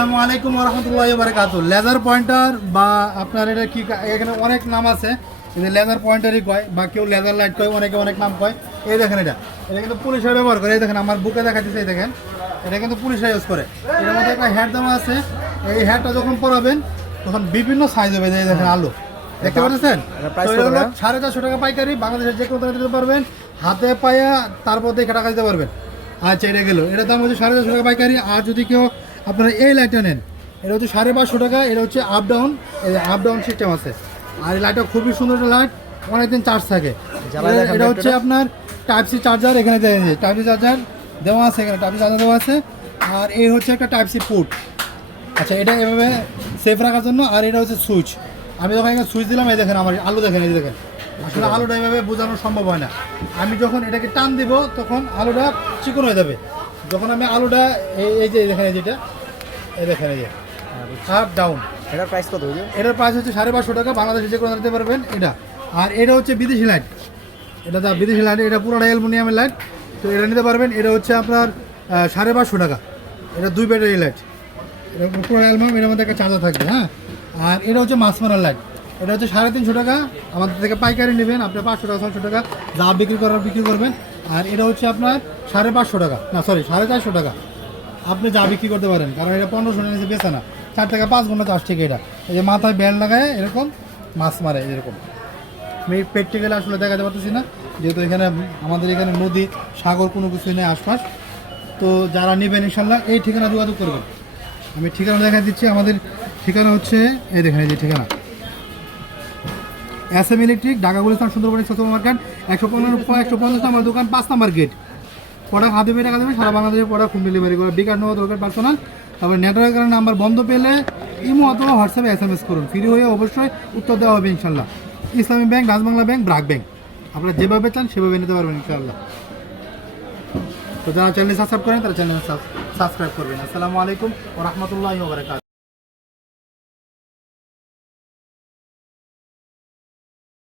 আসসালামু আলাইকুম রহমতুল্লাহ বারকাত laser pointer বা আপনার এটা কি এখানে অনেক নাম আছে। কিন্তু লেজার পয়েন্টারই কয় বা কেউ লেজার লাইট কয় অনেকে অনেক নাম কয়। এই দেখেন এটা। এটা কিন্তু পুলিশরা ব্যবহার করে। এই দেখেন আমার বুকে দেখাচ্ছে এই দেখেন। এটা কিন্তু পুলিশরা ইউজ করে। এটার মধ্যে একটা হ্যাড দেওয়া আছে। এই হ্যাডটা যখন পরাবেন তখন বিভিন্ন সাইজ হবে এই দেখেন আলো। দেখতে পাচ্ছেন? সাড়ে চারশো টাকা পাইকারি। বাংলাদেশের যে কোনো জায়গায় দিতে পারবেন। হাতে পায়ে তারপর দেখে টাকা দিতে পারবেন। আচ্ছা এটা গেলো। এটা দাম হচ্ছে সাড়ে চারশো টাকা পাইকারি। আর যদি কেউ আপনারা এই লাইটটা নেন। এটা হচ্ছে সাড়ে পাঁচশো টাকা এটা হচ্ছে আপ ডাউন এই আপ ডাউন সিস্টেম আছে। আর এই লাইটটা খুবই সুন্দর একটা লাইট অনেকদিন চার্জ থাকে। এটা- হচ্ছে আপনার টাইপ সি চার্জার এখানে দেওয়া টাইপ সি চার্জার দেওয়া আছে এখানে টাইপ সি চার্জার দেওয়া আছে। আর এই হচ্ছে একটা টাইপ সি পুট আচ্ছা এটা এভাবে সেফ রাখার জন্য আর এটা হচ্ছে সুইচ আমি যখন এখানে সুইচ দিলাম এই দেখেন আমার আলু দেখেন এই দেখেন। আসলে আলুটা এভাবে বোঝানো সম্ভব হয় না। আমি যখন এটাকে টান দিব তখন আলুটা চিকন হয়ে যাবে। যখন আমি আলুটা এই এই যে দেখেন এই যেটা এই দেখেন এই যে। আপ ডাউন এটার প্রাইস কত বুঝলেন এটার প্রাইস হচ্ছে সাড়ে পাঁচশো টাকা বাংলাদেশে যে কোনো দিতে পারবেন এটা। আর এটা হচ্ছে বিদেশি লাইট এটা দা বিদেশি লাইট এটা পুরোটা অ্যালুমিনিয়ামের লাইট তো এটা নিতে পারবেন এটা হচ্ছে আপনার সাড়ে পাঁচশো টাকা। এটা দুই ব্যাটারি লাইট এটা পুরো অ্যালবাম এটার মধ্যে একটা চার্জার থাকবে হ্যাঁ? আর এটা হচ্ছে মাছ মারার লাইট এটা হচ্ছে সাড়ে তিনশো টাকা। আমাদের থেকে পাইকারি নেবেন আপনি পাঁচশো টাকা ছশো টাকা। যা বিক্রি করার বিক্রি করবেন। আর এটা হচ্ছে আপনার সাড়ে পাঁচশো টাকা। না সরি সাড়ে চারশো টাকা। আপনি যা বিক্রি করতে পারেন। কারণ এটা পনেরোশো নিচে বেচে না। চার টাকা পাঁচ ঘণ্টা চার্জ থেকে এটা। এই যে মাথায় বেল্ট লাগায় এরকম মাছ মারে এরকম। আমি প্র্যাকটিক্যালি আসলে দেখাতে পারতেছি না। যেহেতু এখানে আমাদের এখানে নদী, সাগর কোনো কিছুই নেই আশপাশ। তো যারা নেবেন ইনশাল্লাহ এই ঠিকানা যোগাযোগ করবেন। আমি ঠিকানা দেখা দিচ্ছি। আমাদের ঠিকানা হচ্ছে, এই দেখেন, এই যে ঠিকানা। S M electric Dhaka Gulistan Sundarbani super market, একশো পনেরো একশো পঞ্চাশ নম্বর দোকান, পাঁচ নম্বর গেট প্রোডাক্ট হাতে পেয়ে টাকা দেবেন সারা বাংলাদেশে প্রোডাক্ট হোম ডেলিভারি করে। বিকার নেওয়া দরকার পার্সোনাল তারপরে নেটওয়ার্কের নাম্বার বন্ধ পেলে ইমো অথবা হোয়াটসঅ্যাপে এস এম এস করুন। ফ্রি হয়ে অবশ্যই উত্তর দেওয়া হবে ইনশাল্লাহ Islami bank Rajbangla bank, BRAC bank. আপনারা যেভাবে চান, সেভাবে নিতে পারবেন ইনশাল্লাহ তো যারা চ্যানেল সাবস্ক্রাইব করেন, তারা চ্যানেল সাবস্ক্রাইব করবেন। আসসালামু আলাইকুম ও রহমতুল্লাহ